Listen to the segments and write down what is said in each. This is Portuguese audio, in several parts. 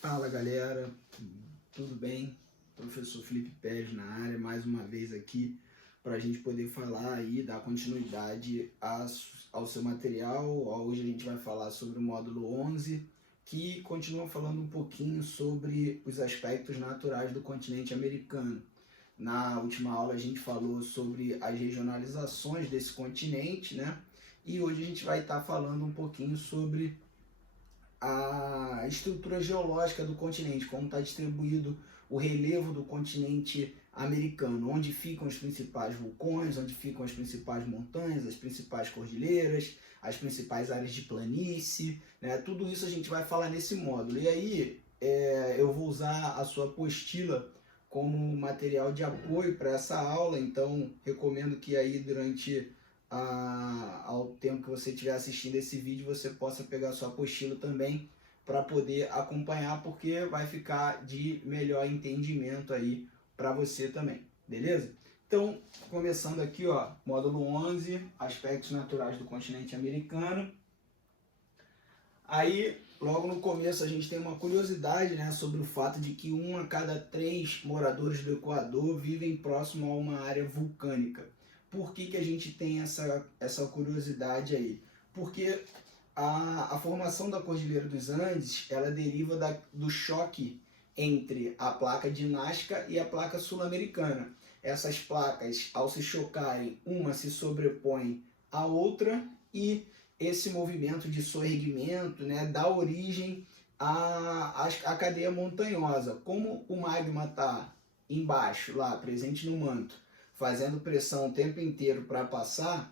Fala galera, tudo bem? Professor Felipe Pérez na área, mais uma vez aqui para a gente poder falar aí, dar continuidade ao seu material. Hoje a gente vai falar sobre o módulo 11, que continua falando um pouquinho sobre os aspectos naturais do continente americano. Na última aula a gente falou sobre as regionalizações desse continente, né? E hoje a gente vai estar falando um pouquinho sobre a estrutura geológica do continente, como está distribuído o relevo do continente americano, onde ficam os principais vulcões, onde ficam as principais montanhas, as principais cordilheiras, as principais áreas de planície, né? Tudo isso a gente vai falar nesse módulo. E aí eu vou usar a sua apostila como material de apoio para essa aula, então recomendo que aí durante ao tempo que você estiver assistindo esse vídeo, você possa pegar sua apostila também para poder acompanhar, porque vai ficar de melhor entendimento aí para você também, beleza? Então, começando aqui, ó, módulo 11, aspectos naturais do continente americano. Aí, logo no começo, a gente tem uma curiosidade, né, sobre o fato de que 1 a cada 3 moradores do Equador vivem próximo a uma área vulcânica. Por que a gente tem essa curiosidade aí? Porque a formação da Cordilheira dos Andes, ela deriva do choque entre a placa de Nazca e a placa sul-americana. Essas placas, ao se chocarem, uma se sobrepõe à outra e esse movimento de soerguimento, né, dá origem à cadeia montanhosa. Como o magma está embaixo, lá, presente no manto, fazendo pressão o tempo inteiro para passar,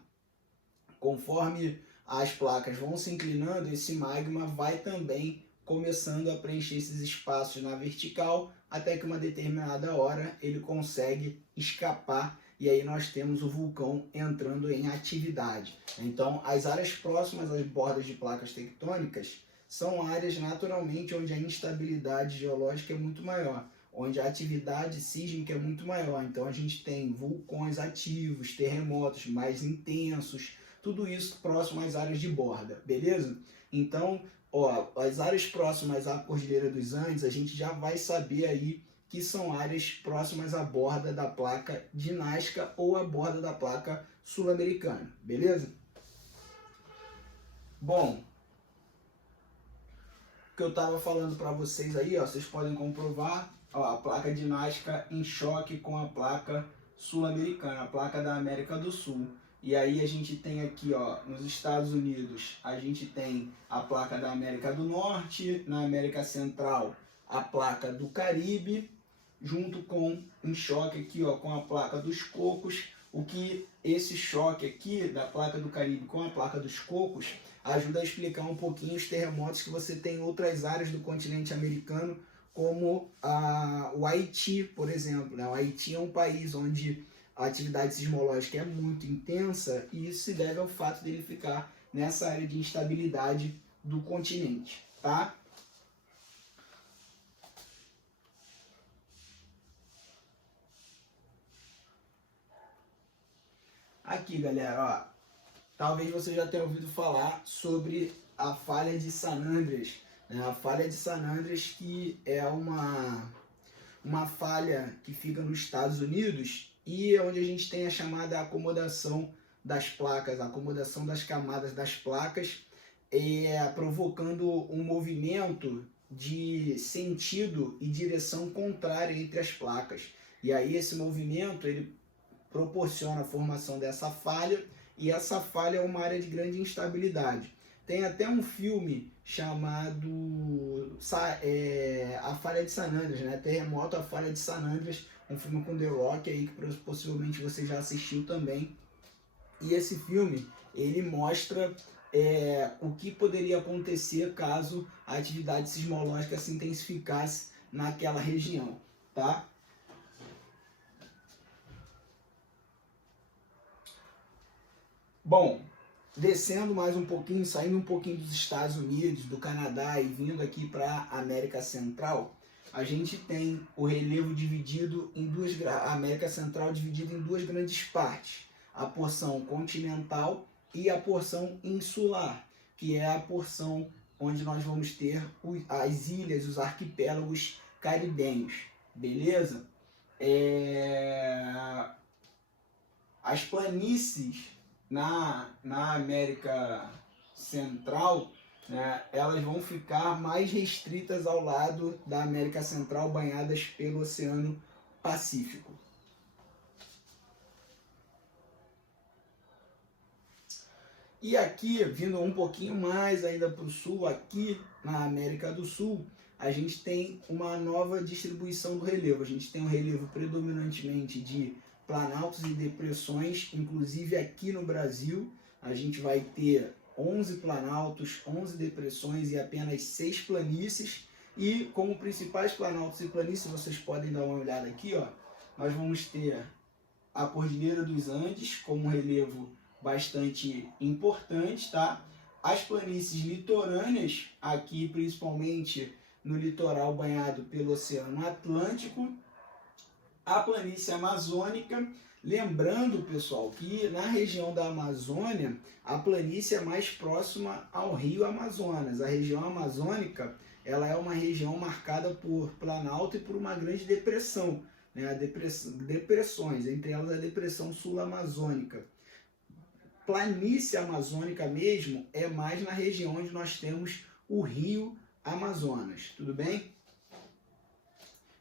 conforme as placas vão se inclinando, esse magma vai também começando a preencher esses espaços na vertical, até que uma determinada hora ele consegue escapar e aí nós temos o vulcão entrando em atividade. Então, as áreas próximas às bordas de placas tectônicas são áreas naturalmente onde a instabilidade geológica é muito maior, onde a atividade sísmica é muito maior. Então a gente tem vulcões ativos, terremotos mais intensos, tudo isso próximo às áreas de borda, beleza? Então, ó, as áreas próximas à Cordilheira dos Andes, a gente já vai saber aí que são áreas próximas à borda da placa de Nazca ou à borda da placa sul-americana, beleza? Bom, o que eu estava falando para vocês aí, ó, vocês podem comprovar, ó, a placa de Nazca em choque com a placa sul-americana, a placa da América do Sul. E aí a gente tem aqui, ó, nos Estados Unidos, a gente tem a placa da América do Norte, na América Central, a placa do Caribe, junto com um choque aqui, ó, com a placa dos Cocos. O que esse choque aqui da placa do Caribe com a placa dos Cocos ajuda a explicar um pouquinho os terremotos que você tem em outras áreas do continente americano, como o Haiti, por exemplo, né? O Haiti é um país onde a atividade sismológica é muito intensa e isso se deve ao fato dele ficar nessa área de instabilidade do continente, tá? Aqui, galera, ó, talvez você já tenha ouvido falar sobre a falha de San Andreas, né? A falha de San Andreas, que é uma falha que fica nos Estados Unidos e é onde a gente tem a chamada acomodação das placas, a acomodação das camadas das placas, provocando um movimento de sentido e direção contrária entre as placas. E aí esse movimento ele proporciona a formação dessa falha, e essa falha é uma área de grande instabilidade. Tem até um filme chamado A Falha de San Andreas, né? Terremoto, A Falha de San Andreas, um filme com The Rock aí que possivelmente você já assistiu também. E esse filme, ele mostra o que poderia acontecer caso a atividade sismológica se intensificasse naquela região, tá? Bom, descendo mais um pouquinho, saindo um pouquinho dos Estados Unidos, do Canadá e vindo aqui para a América Central, a gente tem o relevo dividido em a América Central dividida em duas grandes partes, a porção continental e a porção insular, que é a porção onde nós vamos ter as ilhas, os arquipélagos caribenhos, beleza? As planícies na América Central, né, elas vão ficar mais restritas ao lado da América Central, banhadas pelo Oceano Pacífico. E aqui, vindo um pouquinho mais ainda para o sul, aqui na América do Sul, a gente tem uma nova distribuição do relevo. A gente tem um relevo predominantemente de planaltos e depressões, inclusive aqui no Brasil a gente vai ter 11 planaltos, 11 depressões e apenas 6 planícies. E como principais planaltos e planícies, vocês podem dar uma olhada aqui, ó, nós vamos ter a Cordilheira dos Andes como um relevo bastante importante, tá? As planícies litorâneas, aqui principalmente no litoral banhado pelo Oceano Atlântico, a planície amazônica, lembrando, pessoal, que na região da Amazônia, a planície é mais próxima ao rio Amazonas. A região amazônica, ela é uma região marcada por planalto e por uma grande depressão, né? Depressões, entre elas a depressão sul-amazônica. Planície amazônica mesmo é mais na região onde nós temos o rio Amazonas, tudo bem?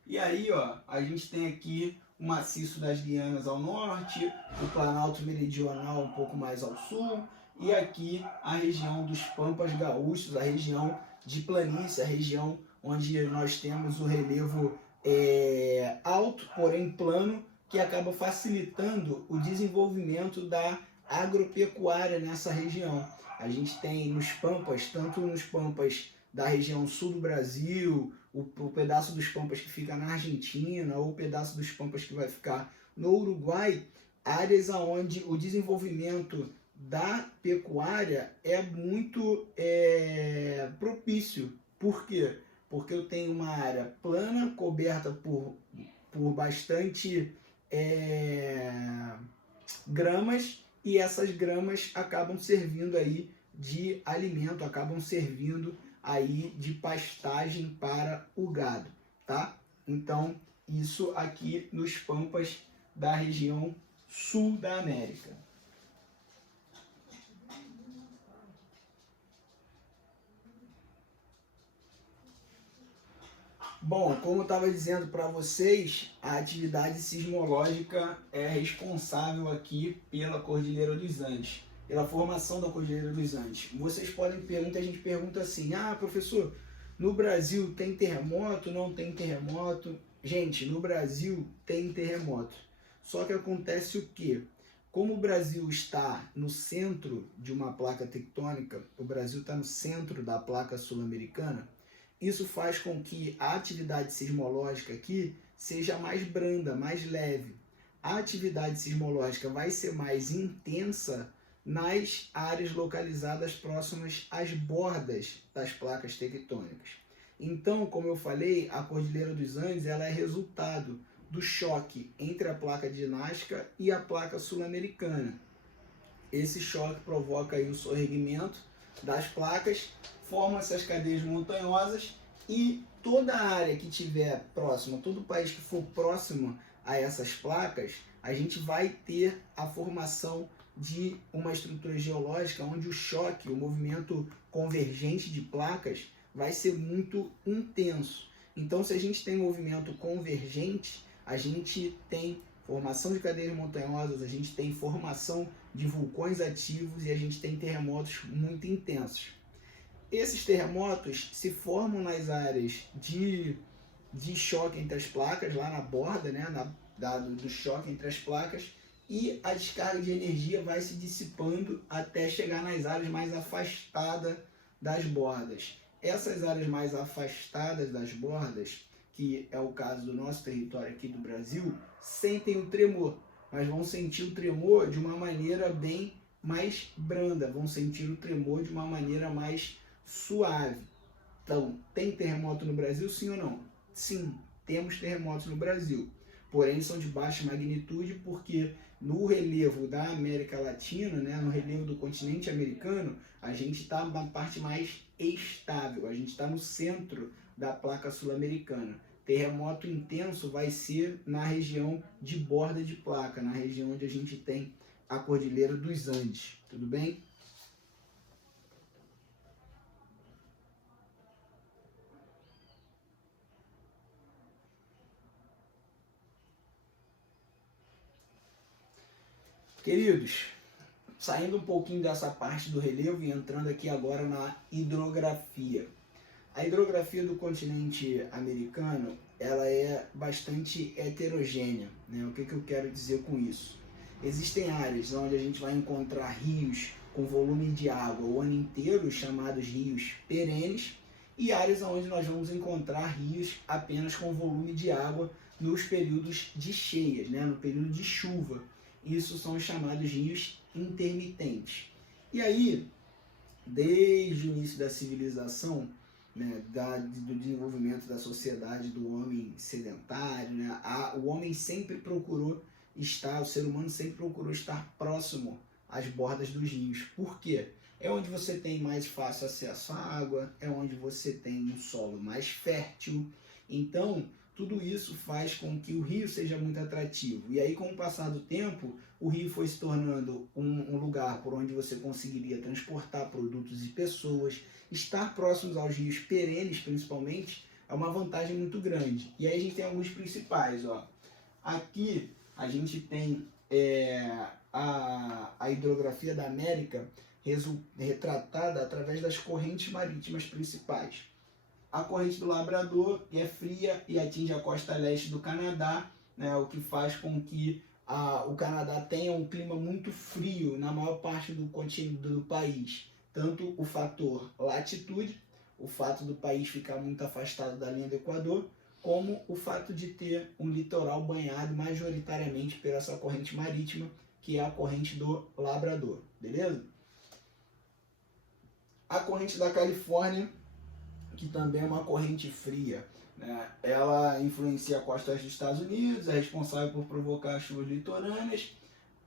E aí, ó, a gente tem aqui o maciço das Guianas ao norte, o Planalto Meridional um pouco mais ao sul, e aqui a região dos Pampas Gaúchos, a região de planície, a região onde nós temos o relevo alto, porém plano, que acaba facilitando o desenvolvimento da agropecuária nessa região. A gente tem nos Pampas, tanto nos Pampas da região sul do Brasil, o pedaço dos Pampas que fica na Argentina, ou o pedaço dos Pampas que vai ficar no Uruguai, áreas onde o desenvolvimento da pecuária é muito propício. Por quê? Porque eu tenho uma área plana, coberta por bastante gramas, e essas gramas acabam servindo aí de alimento, acabam servindo aí de pastagem para o gado, tá? Então, isso aqui nos Pampas da região sul da América. Bom, como eu estava dizendo para vocês, a atividade sismológica é responsável aqui pela Cordilheira dos Andes, pela formação da Cordilheira dos Andes. Vocês podem perguntar, a gente pergunta assim, professor, no Brasil tem terremoto, não tem terremoto? Gente, no Brasil tem terremoto. Só que acontece o quê? Como o Brasil está no centro de uma placa tectônica, o Brasil está no centro da placa sul-americana, isso faz com que a atividade sismológica aqui seja mais branda, mais leve. A atividade sismológica vai ser mais intensa nas áreas localizadas próximas às bordas das placas tectônicas. Então, como eu falei, a Cordilheira dos Andes ela é resultado do choque entre a placa de Nazca e a placa sul-americana. Esse choque provoca aí o sorregimento das placas, formam-se as cadeias montanhosas e toda a área que tiver próxima, todo o país que for próximo a essas placas, a gente vai ter a formação de uma estrutura geológica onde o choque, o movimento convergente de placas vai ser muito intenso. Então, se a gente tem movimento convergente, a gente tem formação de cadeias montanhosas, a gente tem formação de vulcões ativos e a gente tem terremotos muito intensos. Esses terremotos se formam nas áreas de choque entre as placas, lá na borda, né, do choque entre as placas, e a descarga de energia vai se dissipando até chegar nas áreas mais afastadas das bordas. Essas áreas mais afastadas das bordas, que é o caso do nosso território aqui do Brasil, sentem o tremor, mas vão sentir o tremor de uma maneira bem mais branda, vão sentir o tremor de uma maneira mais suave. Então, tem terremoto no Brasil, sim ou não? Sim, temos terremotos no Brasil. porém são de baixa magnitude porque no relevo da América Latina, né, no relevo do continente americano, a gente está na parte mais estável, a gente está no centro da placa sul-americana. Terremoto intenso vai ser na região de borda de placa, na região onde a gente tem a Cordilheira dos Andes, tudo bem? Queridos, saindo um pouquinho dessa parte do relevo e entrando aqui agora na hidrografia. A hidrografia do continente americano, ela é bastante heterogênea, né? O que eu quero dizer com isso? Existem áreas onde a gente vai encontrar rios com volume de água o ano inteiro, chamados rios perenes, e áreas onde nós vamos encontrar rios apenas com volume de água nos períodos de cheias, né? No período de chuva. Isso são os chamados rios intermitentes. E aí, desde o início da civilização, né, do desenvolvimento da sociedade do homem sedentário, né, o homem sempre procurou estar, o ser humano sempre procurou estar próximo às bordas dos rios. Por quê? É onde você tem mais fácil acesso à água, é onde você tem um solo mais fértil. Então, tudo isso faz com que o rio seja muito atrativo. E aí, com o passar do tempo, o rio foi se tornando um lugar por onde você conseguiria transportar produtos e pessoas. Estar próximos aos rios perenes, principalmente, é uma vantagem muito grande. E aí a gente tem alguns principais. Ó. Aqui a gente tem a hidrografia da América retratada através das correntes marítimas principais. A corrente do Labrador é fria e atinge a costa leste do Canadá, né, o que faz com que o Canadá tenha um clima muito frio na maior parte do continente do país. Tanto o fator latitude, o fato do país ficar muito afastado da linha do Equador, como o fato de ter um litoral banhado majoritariamente por essa corrente marítima, que é a corrente do Labrador, beleza? A corrente da Califórnia, que também é uma corrente fria, né? Ela influencia a costa dos Estados Unidos, é responsável por provocar chuvas litorâneas,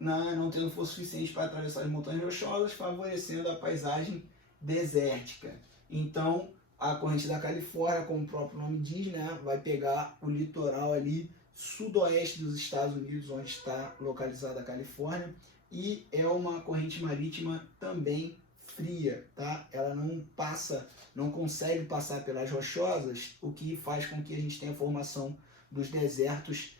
não tendo força suficiente para atravessar as montanhas rochosas, favorecendo a paisagem desértica. Então, a corrente da Califórnia, como o próprio nome diz, né, vai pegar o litoral ali sudoeste dos Estados Unidos, onde está localizada a Califórnia, e é uma corrente marítima também fria, tá? Ela não consegue passar pelas rochosas, o que faz com que a gente tenha a formação dos desertos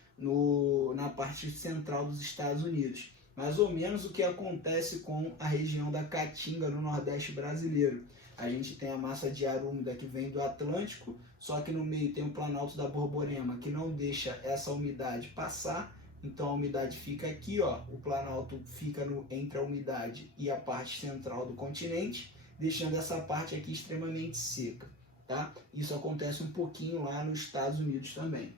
na parte central dos Estados Unidos. Mais ou menos o que acontece com a região da Caatinga no Nordeste brasileiro. A gente tem a massa de ar úmida que vem do Atlântico, só que no meio tem o Planalto da Borborema, que não deixa essa umidade passar. Então a umidade fica aqui, ó, o Planalto fica entre a umidade e a parte central do continente, deixando essa parte aqui extremamente seca, tá? Isso acontece um pouquinho lá nos Estados Unidos também.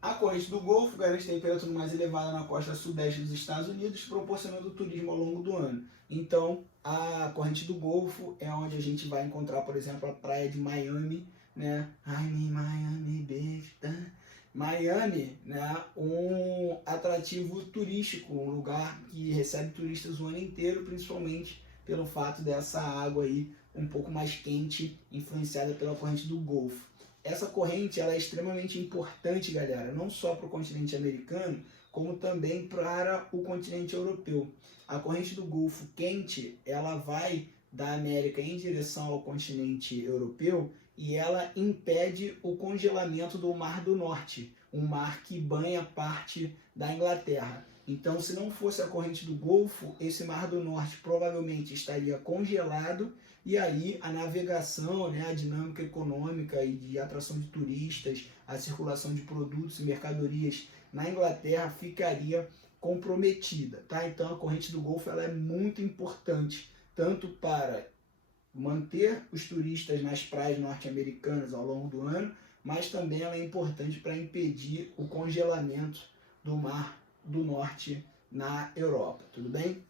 A corrente do Golfo garante temperatura mais elevada na costa sudeste dos Estados Unidos, proporcionando turismo ao longo do ano. Então, a corrente do Golfo é onde a gente vai encontrar, por exemplo, a praia de Miami, né? I'm in Miami, baby. Miami, né, um atrativo turístico, um lugar que recebe turistas o ano inteiro, principalmente pelo fato dessa água aí um pouco mais quente, influenciada pela corrente do Golfo. Essa corrente ela é extremamente importante, galera, não só para o continente americano, como também para o continente europeu. A corrente do Golfo quente, ela vai da América em direção ao continente europeu e ela impede o congelamento do Mar do Norte, um mar que banha parte da Inglaterra. Então, se não fosse a corrente do Golfo, esse Mar do Norte provavelmente estaria congelado e aí a navegação, né, a dinâmica econômica e de atração de turistas, a circulação de produtos e mercadorias na Inglaterra ficaria comprometida, tá? Então, a corrente do Golfo ela é muito importante, tanto para manter os turistas nas praias norte-americanas ao longo do ano, mas também ela é importante para impedir o congelamento do Mar do Norte na Europa, tudo bem?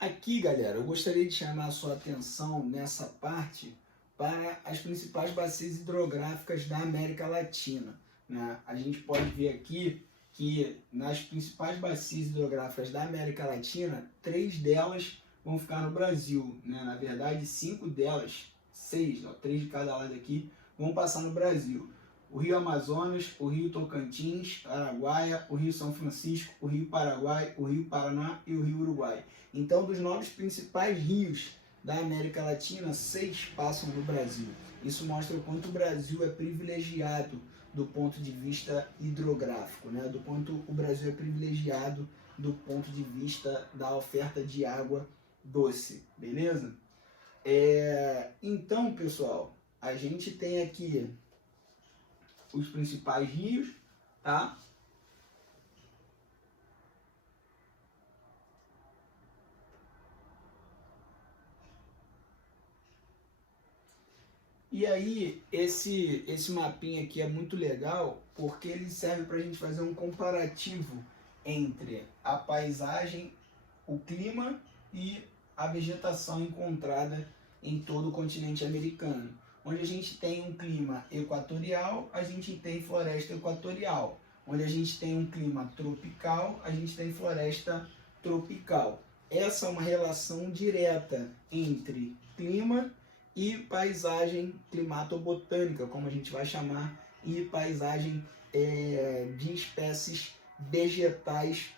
Aqui, galera, eu gostaria de chamar a sua atenção nessa parte para as principais bacias hidrográficas da América Latina, né? A gente pode ver aqui que nas principais bacias hidrográficas da América Latina, 3 delas vão ficar no Brasil, né? Na verdade, 5 delas, 6, 3 de cada lado aqui, vão passar no Brasil. O Rio Amazonas, o Rio Tocantins, Araguaia, o Rio São Francisco, o Rio Paraguai, o Rio Paraná e o Rio Uruguai. Então, dos 9 principais rios da América Latina, 6 passam no Brasil. Isso mostra o quanto o Brasil é privilegiado do ponto de vista hidrográfico, né? Do quanto o Brasil é privilegiado do ponto de vista da oferta de água doce, beleza? Então, pessoal, a gente tem aqui os principais rios, tá? E aí, esse mapinha aqui é muito legal porque ele serve para a gente fazer um comparativo entre a paisagem, o clima e a vegetação encontrada em todo o continente americano. Onde a gente tem um clima equatorial, a gente tem floresta equatorial. Onde a gente tem um clima tropical, a gente tem floresta tropical. Essa é uma relação direta entre clima e paisagem climatobotânica, como a gente vai chamar, e paisagem de espécies vegetais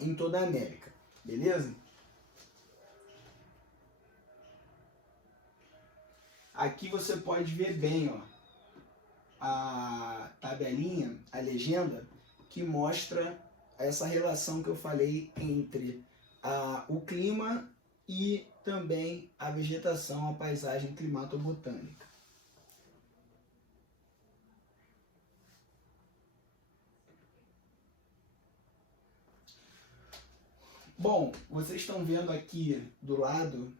em toda a América, beleza? Aqui você pode ver bem, ó, a tabelinha, a legenda, que mostra essa relação que eu falei entre o clima e também a vegetação, a paisagem climatobotânica. Bom, vocês estão vendo aqui do lado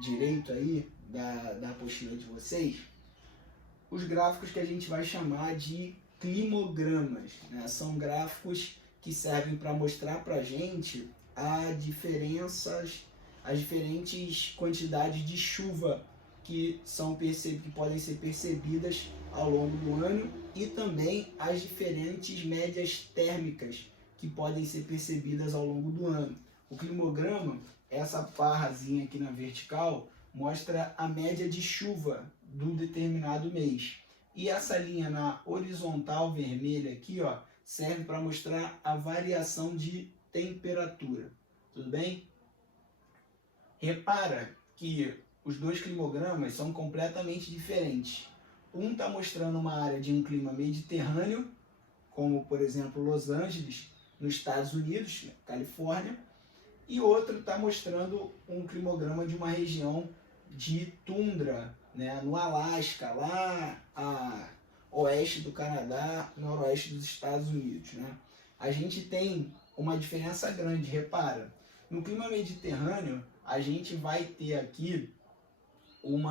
direito aí da apostila de vocês, os gráficos que a gente vai chamar de climogramas, né? São gráficos que servem para mostrar para a gente as diferentes quantidades de chuva que podem ser percebidas ao longo do ano e também as diferentes médias térmicas que podem ser percebidas ao longo do ano. O climograma, essa barrazinha aqui na vertical, mostra a média de chuva do determinado mês. E essa linha na horizontal vermelha aqui, ó, serve para mostrar a variação de temperatura. Tudo bem? Repara que os dois climogramas são completamente diferentes. Um está mostrando uma área de um clima mediterrâneo, como por exemplo Los Angeles, nos Estados Unidos, Califórnia, e outro está mostrando um climograma de uma região de tundra, né, no Alasca, lá a oeste do Canadá, noroeste dos Estados Unidos, né? A gente tem uma diferença grande, repara. No clima mediterrâneo, a gente vai ter aqui um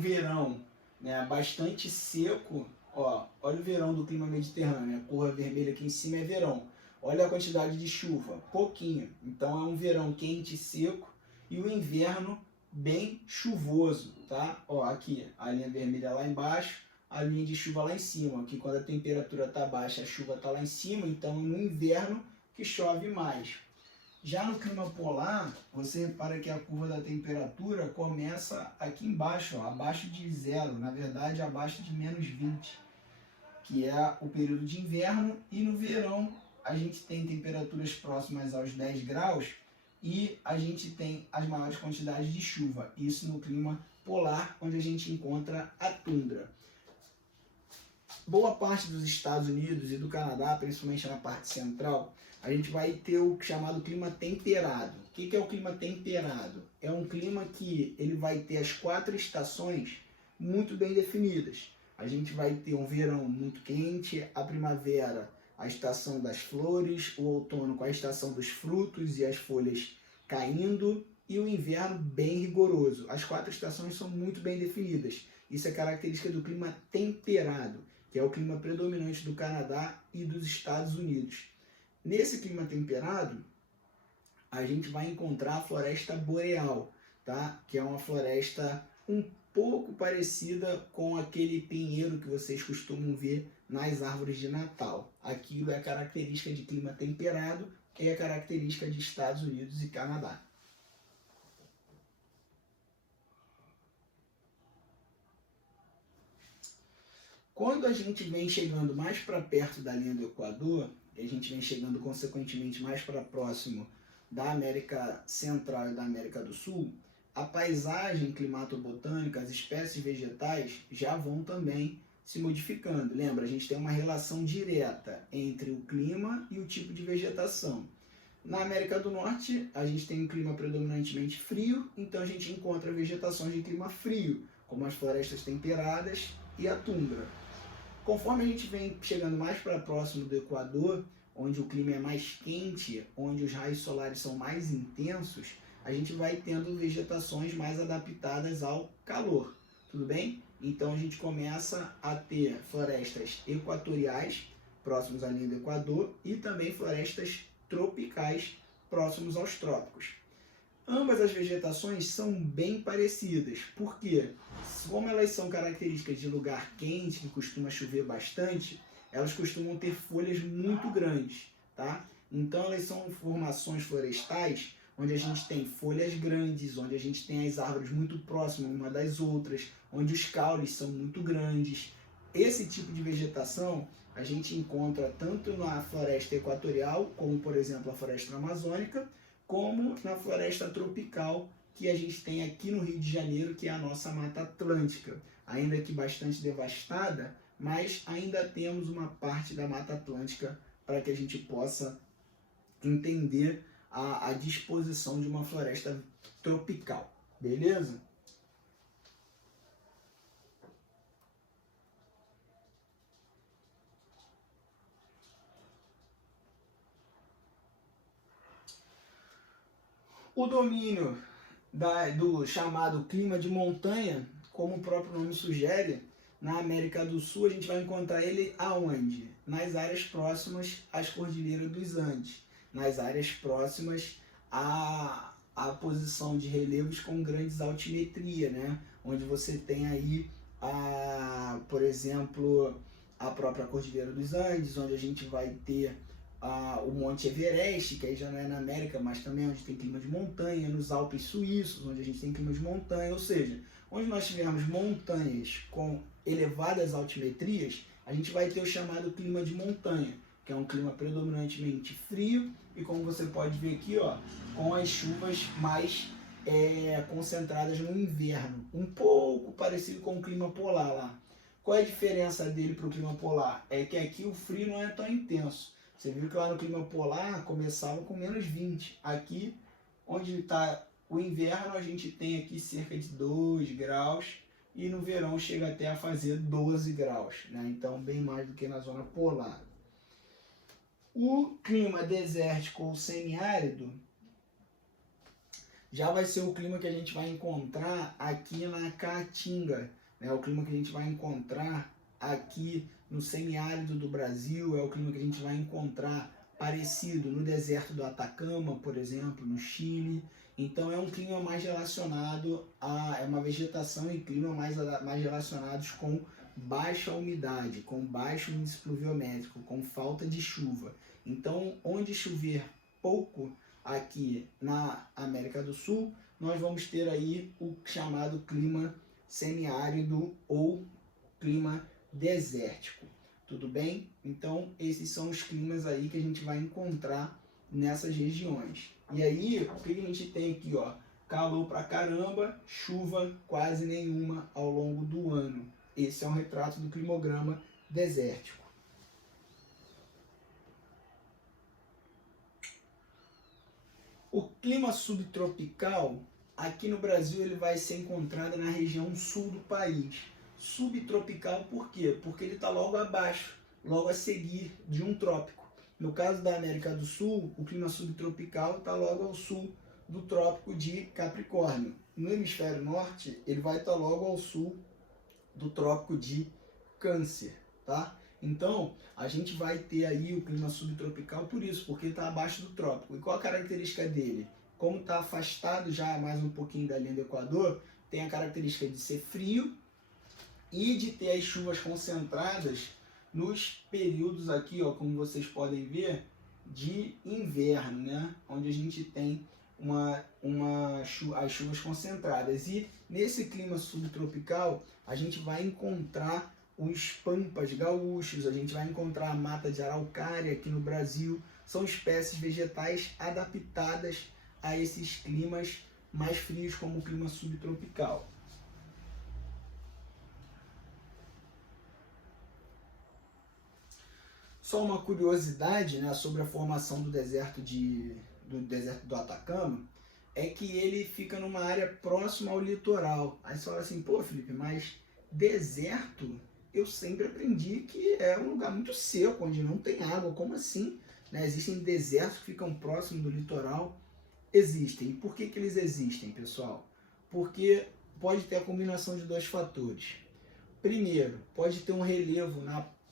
verão, né, bastante seco. Ó, olha o verão do clima mediterrâneo, a cor vermelha aqui em cima é verão. Olha a quantidade de chuva, pouquinho. Então é um verão quente e seco e o inverno bem chuvoso, tá? Ó, aqui a linha vermelha lá embaixo, a linha de chuva lá em cima. Aqui quando a temperatura tá baixa, a chuva tá lá em cima, então no inverno que chove mais. Já no clima polar, você repara que a curva da temperatura começa aqui embaixo, ó, abaixo de zero, na verdade abaixo de menos 20, que é o período de inverno, e no verão a gente tem temperaturas próximas aos 10 graus e a gente tem as maiores quantidades de chuva. Isso no clima polar, onde a gente encontra a tundra. Boa parte dos Estados Unidos e do Canadá, principalmente na parte central, a gente vai ter o chamado clima temperado. O que é o clima temperado? É um clima que ele vai ter as 4 estações muito bem definidas. A gente vai ter um verão muito quente, a primavera, a estação das flores, o outono com a estação dos frutos e as folhas caindo, e o inverno bem rigoroso. As 4 estações são muito bem definidas. Isso é característica do clima temperado, que é o clima predominante do Canadá e dos Estados Unidos. Nesse clima temperado, a gente vai encontrar a floresta boreal, tá? Que é uma floresta um pouco parecida com aquele pinheiro que vocês costumam ver nas árvores de Natal. Aquilo é característica de clima temperado, que é característica de Estados Unidos e Canadá. Quando a gente vem chegando mais para perto da linha do Equador, e a gente vem chegando consequentemente mais para próximo da América Central e da América do Sul, a paisagem climatobotânica, as espécies vegetais já vão também se modificando. Lembra, a gente tem uma relação direta entre o clima e o tipo de vegetação. Na América do Norte, a gente tem um clima predominantemente frio, então a gente encontra vegetações de clima frio, como as florestas temperadas e a tundra. Conforme a gente vem chegando mais para próximo do Equador, onde o clima é mais quente, onde os raios solares são mais intensos, a gente vai tendo vegetações mais adaptadas ao calor, tudo bem? Então a gente começa a ter florestas equatoriais, próximos à linha do Equador, e também florestas tropicais, próximos aos trópicos. Ambas as vegetações são bem parecidas, porque como elas são características de lugar quente, que costuma chover bastante, elas costumam ter folhas muito grandes, tá? Então elas são formações florestais onde a gente tem folhas grandes, onde a gente tem as árvores muito próximas uma das outras, onde os caules são muito grandes. Esse tipo de vegetação a gente encontra tanto na floresta equatorial, como por exemplo a floresta amazônica, como na floresta tropical que a gente tem aqui no Rio de Janeiro, que é a nossa Mata Atlântica. Ainda que bastante devastada, mas ainda temos uma parte da Mata Atlântica para que a gente possa entender a disposição de uma floresta tropical. Beleza? O domínio do chamado clima de montanha, como o próprio nome sugere, na América do Sul a gente vai encontrar ele aonde? Nas áreas próximas às Cordilheiras dos Andes, nas áreas próximas à posição de relevos com grandes altimetria, né? Onde você tem aí, por exemplo, a própria Cordilheira dos Andes, onde a gente vai ter o Monte Everest, que aí já não é na América, mas também onde tem clima de montanha, nos Alpes suíços, onde a gente tem clima de montanha, ou seja, onde nós tivermos montanhas com elevadas altimetrias, a gente vai ter o chamado clima de montanha, que é um clima predominantemente frio e, como você pode ver aqui, ó, com as chuvas mais concentradas no inverno, um pouco parecido com o clima polar lá. Qual é a diferença dele para o clima polar? É que aqui o frio não é tão intenso. Você viu que lá no clima polar começava com menos 20. Aqui, onde está o inverno, a gente tem aqui cerca de 2 graus e no verão chega até a fazer 12 graus, né? Então bem mais do que na zona polar. O clima desértico ou semiárido já vai ser o clima que a gente vai encontrar aqui na Caatinga, né? O clima que a gente vai encontrar aqui no semiárido do Brasil, é o clima que a gente vai encontrar parecido no deserto do Atacama, por exemplo, no Chile. Então é um clima mais relacionado é uma vegetação e clima mais relacionados com baixa umidade, com baixo índice pluviométrico, com falta de chuva. Então, onde chover pouco aqui na América do Sul, nós vamos ter aí o chamado clima semiárido ou clima desértico. Tudo bem? Então, esses são os climas aí que a gente vai encontrar nessas regiões. E aí, o que a gente tem aqui, ó? Calor pra caramba, chuva quase nenhuma ao longo do ano. Esse é um retrato do climograma desértico. O clima subtropical, aqui no Brasil, ele vai ser encontrado na região sul do país. Subtropical por quê? Porque ele está logo abaixo, logo a seguir de um trópico. No caso da América do Sul, o clima subtropical está logo ao sul do trópico de Capricórnio. No hemisfério norte, ele vai estar logo ao sul do trópico de Câncer, tá? Então, a gente vai ter aí o clima subtropical por isso, porque está abaixo do trópico. E qual a característica dele? Como está afastado já mais um pouquinho da linha do Equador, tem a característica de ser frio e de ter as chuvas concentradas nos períodos aqui, ó, como vocês podem ver, de inverno, né? Onde a gente tem as chuvas concentradas. E nesse clima subtropical, a gente vai encontrar os pampas gaúchos, a gente vai encontrar a mata de araucária aqui no Brasil. São espécies vegetais adaptadas a esses climas mais frios, como o clima subtropical. Só uma curiosidade, né, sobre a formação do deserto do Atacama, é que ele fica numa área próxima ao litoral. Aí você fala assim, pô, Felipe, mas deserto eu sempre aprendi que é um lugar muito seco, onde não tem água. Como assim? Né? Existem desertos que ficam próximos do litoral? Existem. E por que eles existem, pessoal? Porque pode ter a combinação de dois fatores. Primeiro, pode ter um relevo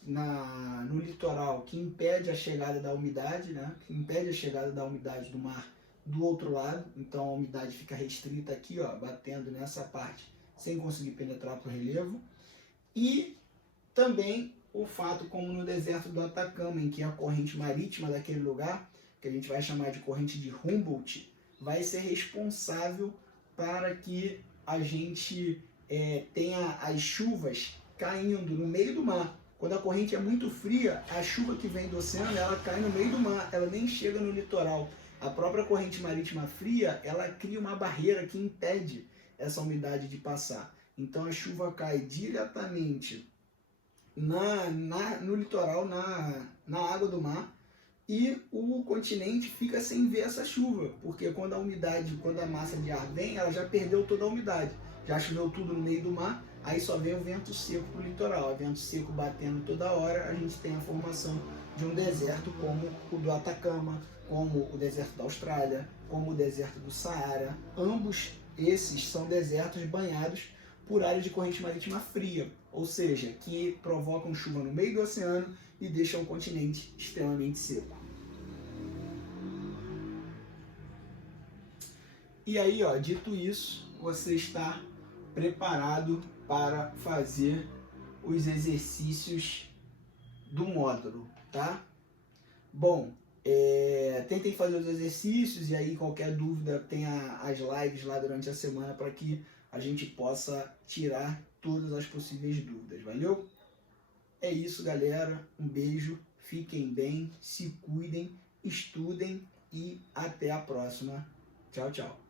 no litoral que impede a chegada da umidade, né? Que impede a chegada da umidade do mar do outro lado. Então a umidade fica restrita aqui, ó, batendo nessa parte, sem conseguir penetrar para o relevo. E também o fato, como no deserto do Atacama, em que a corrente marítima daquele lugar, que a gente vai chamar de corrente de Humboldt, vai ser responsável para que a gente tenha as chuvas caindo no meio do mar. Quando a corrente é muito fria, a chuva que vem do oceano, ela cai no meio do mar, ela nem chega no litoral. A própria corrente marítima fria, ela cria uma barreira que impede essa umidade de passar. Então a chuva cai diretamente no litoral, na água do mar, e o continente fica sem ver essa chuva, porque quando a massa de ar vem, ela já perdeu toda a umidade, já choveu tudo no meio do mar, aí só vem o vento seco para o litoral. O vento seco batendo toda hora, a gente tem a formação de um deserto como o do Atacama, como o deserto da Austrália, como o deserto do Saara. Ambos esses são desertos banhados por áreas de corrente marítima fria, ou seja, que provocam chuva no meio do oceano e deixam o continente extremamente seco. E aí, ó, dito isso, você está preparado para fazer os exercícios do módulo, tá? Bom, tentem fazer os exercícios e aí qualquer dúvida tem as lives lá durante a semana para que a gente possa tirar todas as possíveis dúvidas, valeu? É isso, galera. Um beijo, fiquem bem, se cuidem, estudem e até a próxima. Tchau, tchau.